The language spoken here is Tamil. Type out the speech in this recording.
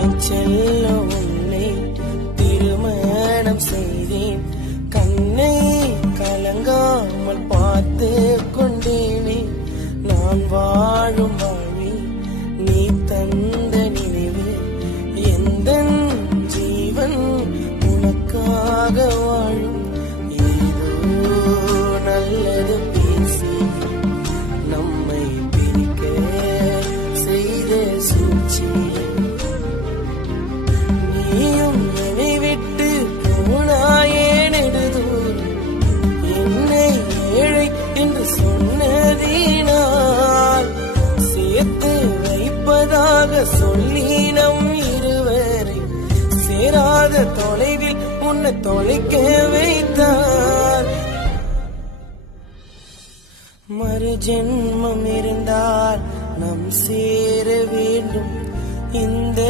என் செல்ல உன்னை திருமணம் செய்தேன். கண்ணை கலங்காமல் பார்த்து கொண்டேனே. நான் வாழும் வாழ்வி நீ தந்த நினைவு. எந்தன் ஜீவன் உனக்காக வாழும். ஏதோ நல்லது பேசி நம்மை பிரிக்க செய்த சூழ்ச்சி. நீயும் என்னை விட்டு போனாயே நெடுதூர். என்னை ஏழை என்று சொன்னதினால் சேர்த்து வைப்பதாக சொல்லி நம் இருவரை சேராத தொலைவில் உன்னை தொலைக்க வைத்தார். மறு ஜென்மம் இருந்தால் நம் சேர வேண்டும். இந்த